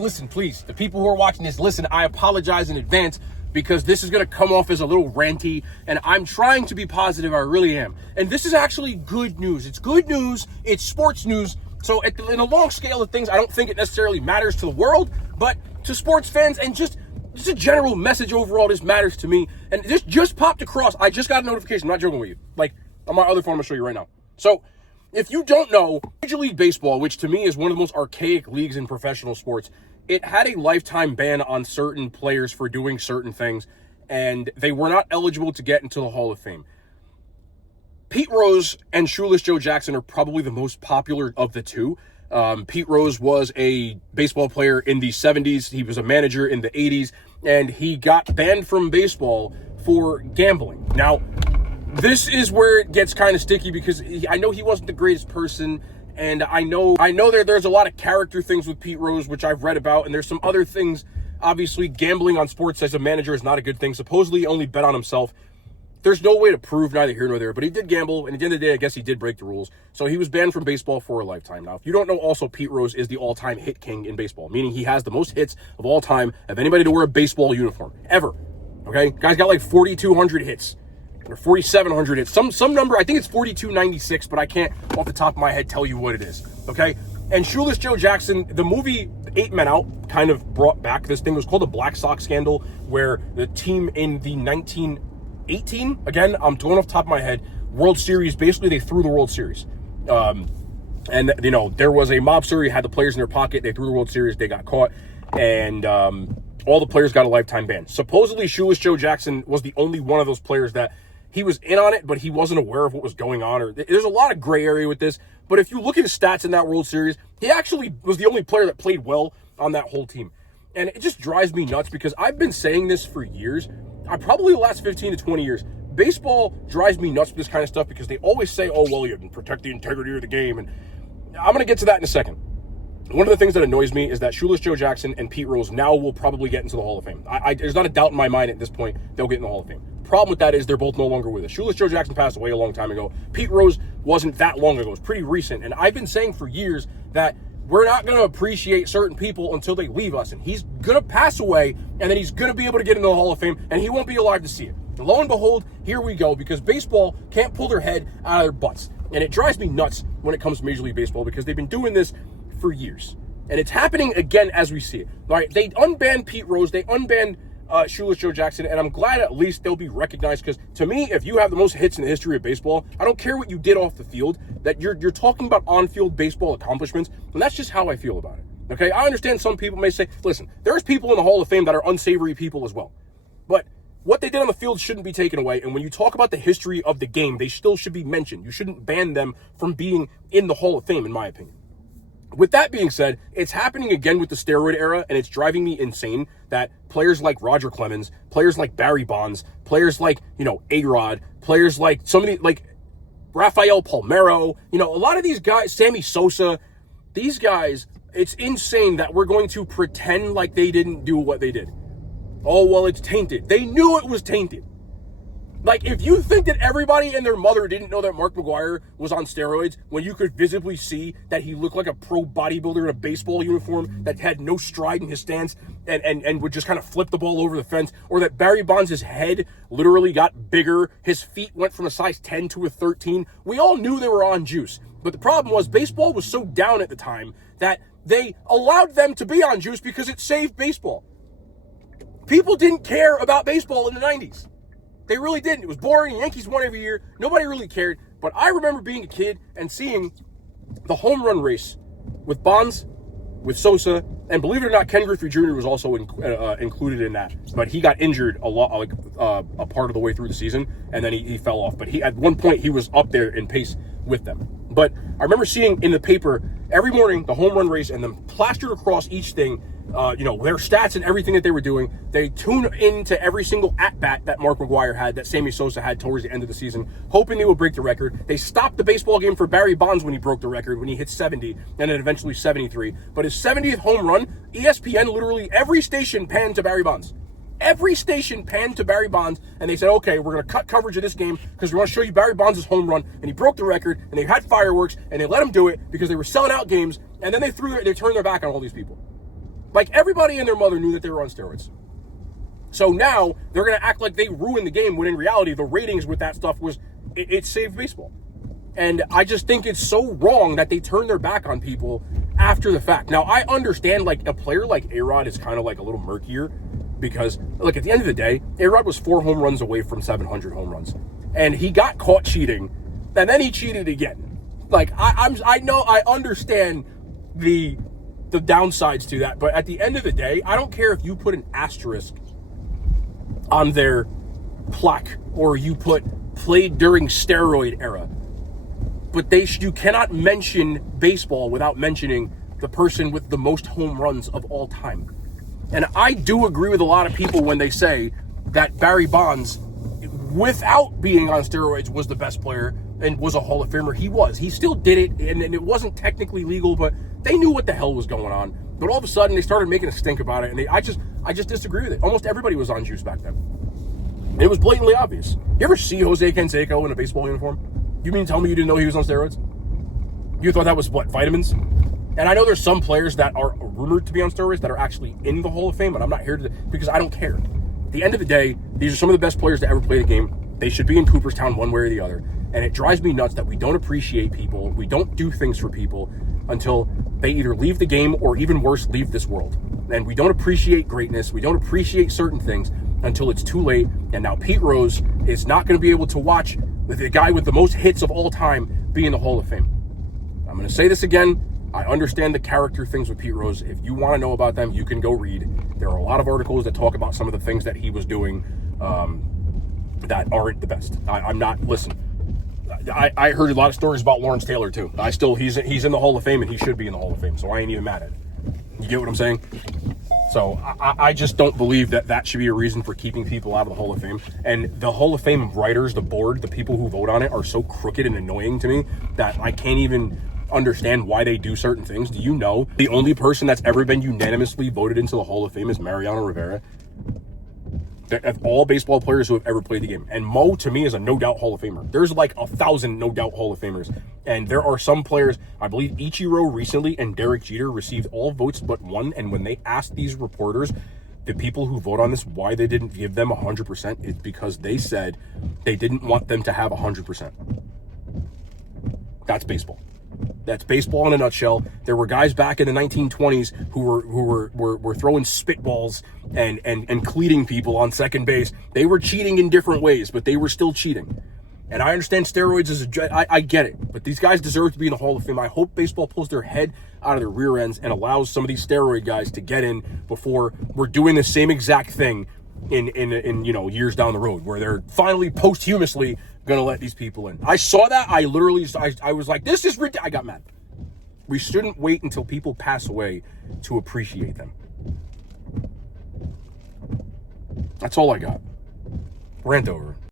Listen, please, the people who are watching this, listen, I apologize in advance because this is going to come off as a little ranty, and I'm trying to be positive, I really am. And this is actually good news. It's good news, it's sports news, so in a long scale of things, I don't think it necessarily matters to the world, but to sports fans, and just a general message overall, this matters to me. And this just popped across, I just got a notification, I'm not joking with you, like, on my other phone, I'm going to show you right now. So, if you don't know, Major League Baseball, which to me is one of the most archaic leagues in professional sports, it had a lifetime ban on certain players for doing certain things, and they were not eligible to get into the Hall of Fame. Pete Rose and Shoeless Joe Jackson are probably the most popular of the two. Pete Rose was a baseball player in the 70s. He was a manager in the 80s, and he got banned from baseball for gambling. Now, this is where it gets kind of sticky because I know he wasn't the greatest person, and I know there's a lot of character things with Pete Rose, which I've read about, and there's some other things. Obviously, gambling on sports as a manager is not a good thing. Supposedly, he only bet on himself. There's no way to prove neither here nor there, but he did gamble, and at the end of the day, I guess he did break the rules. So he was banned from baseball for a lifetime. Now, if you don't know, also, Pete Rose is the all-time hit king in baseball, meaning he has the most hits of all time of anybody to wear a baseball uniform, ever. Okay? Guy's got like 4,200 hits. Or 4,700 hits. Some number, I think it's 4,296, but I can't off the top of my head tell you what it is. Okay? And Shoeless Joe Jackson, the movie 8 Men Out kind of brought back this thing. It was called the Black Sox Scandal, where the team in the 1918, again, I'm going off the top of my head, World Series, basically they threw the World Series. And, you know, there was a mobster who had the players in their pocket. They threw the World Series. They got caught. And all the players got a lifetime ban. Supposedly, Shoeless Joe Jackson was the only one of those players that he was in on it, but he wasn't aware of what was going on. Or there's a lot of gray area with this. But if you look at his stats in that World Series, he actually was the only player that played well on that whole team. And it just drives me nuts because I've been saying this for years. Probably the last 15 to 20 years. Baseball drives me nuts with this kind of stuff because they always say, oh, well, you can protect the integrity of the game. And I'm going to get to that in a second. One of the things that annoys me is that Shoeless Joe Jackson and Pete Rose now will probably get into the Hall of Fame. There's not a doubt in my mind at this point they'll get in the Hall of Fame. Problem with that is they're both no longer with us. Shoeless Joe Jackson passed away a long time ago. Pete Rose wasn't that long ago. It was pretty recent. And I've been saying for years that we're not going to appreciate certain people until they leave us. And he's going to pass away, and then he's going to be able to get into the Hall of Fame, and he won't be alive to see it. And lo and behold, here we go, because baseball can't pull their head out of their butts. And it drives me nuts when it comes to Major League Baseball because they've been doing this for years. And it's happening again as we see it. All right, they unbanned Pete Rose. They unbanned Shoeless Joe Jackson, and I'm glad at least they'll be recognized because to me, if you have the most hits in the history of baseball, I don't care what you did off the field, that you're talking about on-field baseball accomplishments, and that's just how I feel about it. Okay, I understand some people may say, listen, there's people in the Hall of Fame that are unsavory people as well. But what they did on the field shouldn't be taken away, and when you talk about the history of the game, they still should be mentioned. You shouldn't ban them from being in the Hall of Fame, in my opinion. With that being said, it's happening again with the steroid era, and it's driving me insane that players like Roger Clemens, players like Barry Bonds, players like, A-Rod, players like somebody like Rafael Palmeiro, a lot of these guys, Sammy Sosa, these guys, it's insane that we're going to pretend like they didn't do what they did. Oh, well, it's tainted. They knew it was tainted. Like, if you think that everybody and their mother didn't know that Mark McGwire was on steroids when you could visibly see that he looked like a pro bodybuilder in a baseball uniform that had no stride in his stance and would just kind of flip the ball over the fence, or that Barry Bonds' head literally got bigger, his feet went from a size 10 to a 13, we all knew they were on juice. But the problem was baseball was so down at the time that they allowed them to be on juice because it saved baseball. People didn't care about baseball in the 90s. They really didn't. It was boring. Yankees won every year. Nobody really cared. But I remember being a kid and seeing the home run race with Bonds, with Sosa, and believe it or not, Ken Griffey Jr. was also included in that. But he got injured a lot, a part of the way through the season, and then he fell off. But at one point, he was up there in pace with them. But I remember seeing in the paper every morning the home run race and them plastered across each thing, their stats and everything that they were doing. They tune into every single at-bat that Mark McGwire had, that Sammy Sosa had towards the end of the season, hoping they would break the record. They stopped the baseball game for Barry Bonds when he broke the record, when he hit 70, and then eventually 73. But his 70th home run, ESPN, literally every station panned to Barry Bonds. Every station panned to Barry Bonds, and they said, okay, we're going to cut coverage of this game because we want to show you Barry Bonds' home run, and he broke the record, and they had fireworks, and they let him do it because they were selling out games, and then they turned their back on all these people. Like, everybody and their mother knew that they were on steroids. So now they're going to act like they ruined the game, when in reality, the ratings with that stuff it saved baseball. And I just think it's so wrong that they turn their back on people after the fact. Now, I understand, like, a player like A-Rod is kind of like a little murkier because, look, at the end of the day, A-Rod was 4 home runs away from 700 home runs. And he got caught cheating, and then he cheated again. Like, I know, I understand the downsides to that, but at the end of the day, I don't care if you put an asterisk on their plaque or you put played during steroid era. But you cannot mention baseball without mentioning the person with the most home runs of all time. And I do agree with a lot of people when they say that Barry Bonds, without being on steroids, was the best player and was a Hall of Famer. He was. He still did it, and it wasn't technically legal, but they knew what the hell was going on. But all of a sudden, they started making a stink about it, and I just disagree with it. Almost everybody was on juice back then. It was blatantly obvious. You ever see Jose Canseco in a baseball uniform? You mean tell me you didn't know he was on steroids? You thought that was, what, vitamins? And I know there's some players that are rumored to be on steroids that are actually in the Hall of Fame, and I'm not here because I don't care. At the end of the day, these are some of the best players to ever play the game. They should be in Cooperstown one way or the other. And it drives me nuts that we don't appreciate people, we don't do things for people until they either leave the game or, even worse, leave this world. And we don't appreciate greatness, we don't appreciate certain things until it's too late. And now Pete Rose is not going to be able to watch the guy with the most hits of all time be in the Hall of Fame. I'm going to say this again. I understand the character things with Pete Rose. If you want to know about them, you can go read. There are a lot of articles that talk about some of the things that he was doing that aren't the best. I'm not, listen, I heard a lot of stories about Lawrence Taylor too. He's in the Hall of Fame, and he should be in the Hall of Fame, so I ain't even mad at it. You get what I'm saying? So I just don't believe that should be a reason for keeping people out of the Hall of Fame. And the Hall of Fame writers, the board, the people who vote on it are so crooked and annoying to me that I can't even understand why they do certain things. Do you know the only person that's ever been unanimously voted into the Hall of Fame is Mariano Rivera? Of all baseball players who have ever played the game. And Mo, to me, is a no-doubt Hall of Famer. There's like 1,000 no-doubt Hall of Famers. And there are some players, I believe Ichiro recently and Derek Jeter received all votes but one. And when they asked these reporters, the people who vote on this, why they didn't give them 100%, it's because they said they didn't want them to have 100%. That's baseball. That's baseball in a nutshell. There were guys back in the 1920s who were throwing spitballs and cleating people on second base. They were cheating in different ways, but they were still cheating. And I understand steroids is I get it, but these guys deserve to be in the Hall of Fame. I hope baseball pulls their head out of their rear ends and allows some of these steroid guys to get in before we're doing the same exact thing in years down the road, where they're finally posthumously going to let these people in. I saw that. I was like, this is ridiculous. I got mad. We shouldn't wait until people pass away to appreciate them. That's all I got. Rant over.